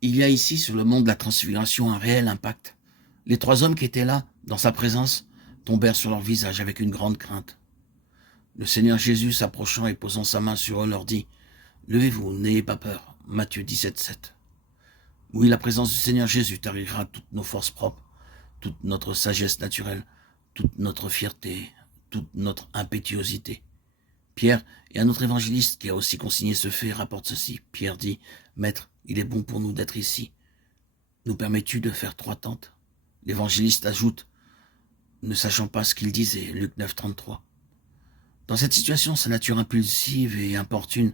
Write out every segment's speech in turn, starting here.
Il y a ici sur le mont de la transfiguration un réel impact. Les 3 hommes qui étaient là, dans sa présence, tombèrent sur leur visage avec une grande crainte. Le Seigneur Jésus, s'approchant et posant sa main sur eux, leur dit « Levez-vous, n'ayez pas peur ». Matthieu 17, 7. Oui, la présence du Seigneur Jésus tarira toutes nos forces propres, toute notre sagesse naturelle, toute notre fierté, toute notre impétuosité. Pierre et un autre évangéliste qui a aussi consigné ce fait rapporte ceci. Pierre dit « Maître, il est bon pour nous d'être ici. Nous permets-tu de faire 3 tentes ?» L'évangéliste ajoute, ne sachant pas ce qu'il disait, Luc 9, 33. Dans cette situation, sa nature impulsive et importune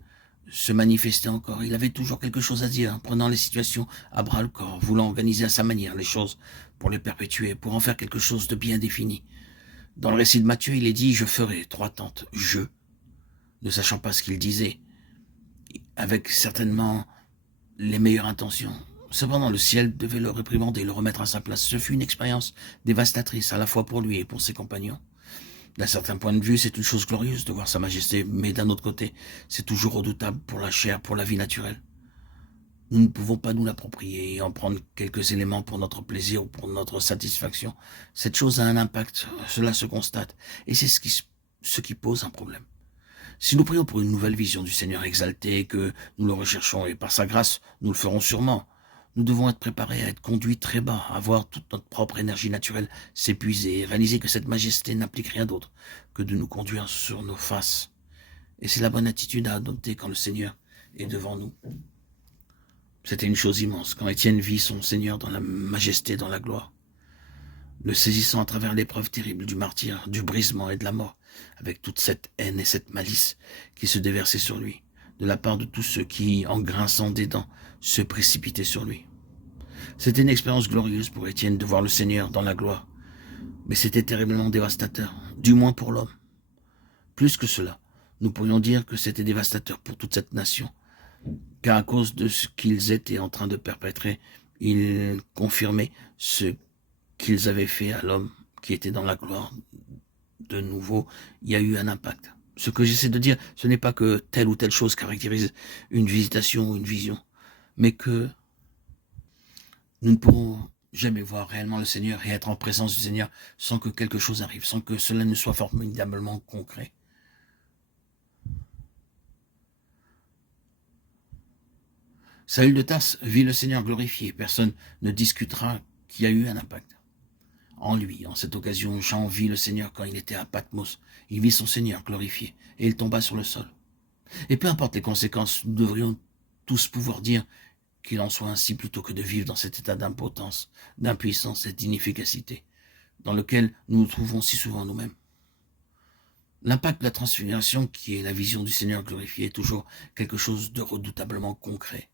se manifestait encore. Il avait toujours quelque chose à dire, prenant les situations à bras-le-corps, voulant organiser à sa manière les choses pour les perpétuer, pour en faire quelque chose de bien défini. Dans le récit de Matthieu, il est dit « Je ferai 3 tentes, ne sachant pas ce qu'il disait, avec certainement les meilleures intentions. Cependant, le ciel devait le réprimander, le remettre à sa place. Ce fut une expérience dévastatrice, à la fois pour lui et pour ses compagnons. D'un certain point de vue, c'est une chose glorieuse de voir sa majesté, mais d'un autre côté, c'est toujours redoutable pour la chair, pour la vie naturelle. Nous ne pouvons pas nous l'approprier et en prendre quelques éléments pour notre plaisir ou pour notre satisfaction. Cette chose a un impact, cela se constate, et c'est ce qui pose un problème. Si nous prions pour une nouvelle vision du Seigneur exalté, que nous le recherchons, et par sa grâce, nous le ferons sûrement, nous devons être préparés à être conduits très bas, à voir toute notre propre énergie naturelle s'épuiser, et réaliser que cette majesté n'implique rien d'autre que de nous conduire sur nos faces. Et c'est la bonne attitude à adopter quand le Seigneur est devant nous. C'était une chose immense, quand Étienne vit son Seigneur dans la majesté, dans la gloire, le saisissant à travers l'épreuve terrible du martyre, du brisement et de la mort, avec toute cette haine et cette malice qui se déversaient sur lui, de la part de tous ceux qui, en grinçant des dents, se précipitaient sur lui. C'était une expérience glorieuse pour Étienne de voir le Seigneur dans la gloire, mais c'était terriblement dévastateur, du moins pour l'homme. Plus que cela, nous pourrions dire que c'était dévastateur pour toute cette nation, car à cause de ce qu'ils étaient en train de perpétrer, ils confirmaient ce qu'ils avaient fait à l'homme qui était dans la gloire. De nouveau, il y a eu un impact. Ce que j'essaie de dire, ce n'est pas que telle ou telle chose caractérise une visitation ou une vision, mais que nous ne pourrons jamais voir réellement le Seigneur et être en présence du Seigneur sans que quelque chose arrive, sans que cela ne soit formidablement concret. Saül de Tarse vit le Seigneur glorifié. Personne ne discutera qu'il y a eu un impact. En lui, en cette occasion, Jean vit le Seigneur quand il était à Patmos. Il vit son Seigneur glorifié et il tomba sur le sol. Et peu importe les conséquences, nous devrions tous pouvoir dire qu'il en soit ainsi plutôt que de vivre dans cet état d'impotence, d'impuissance et d'inefficacité dans lequel nous nous trouvons si souvent nous-mêmes. L'impact de la transfiguration, qui est la vision du Seigneur glorifié, est toujours quelque chose de redoutablement concret.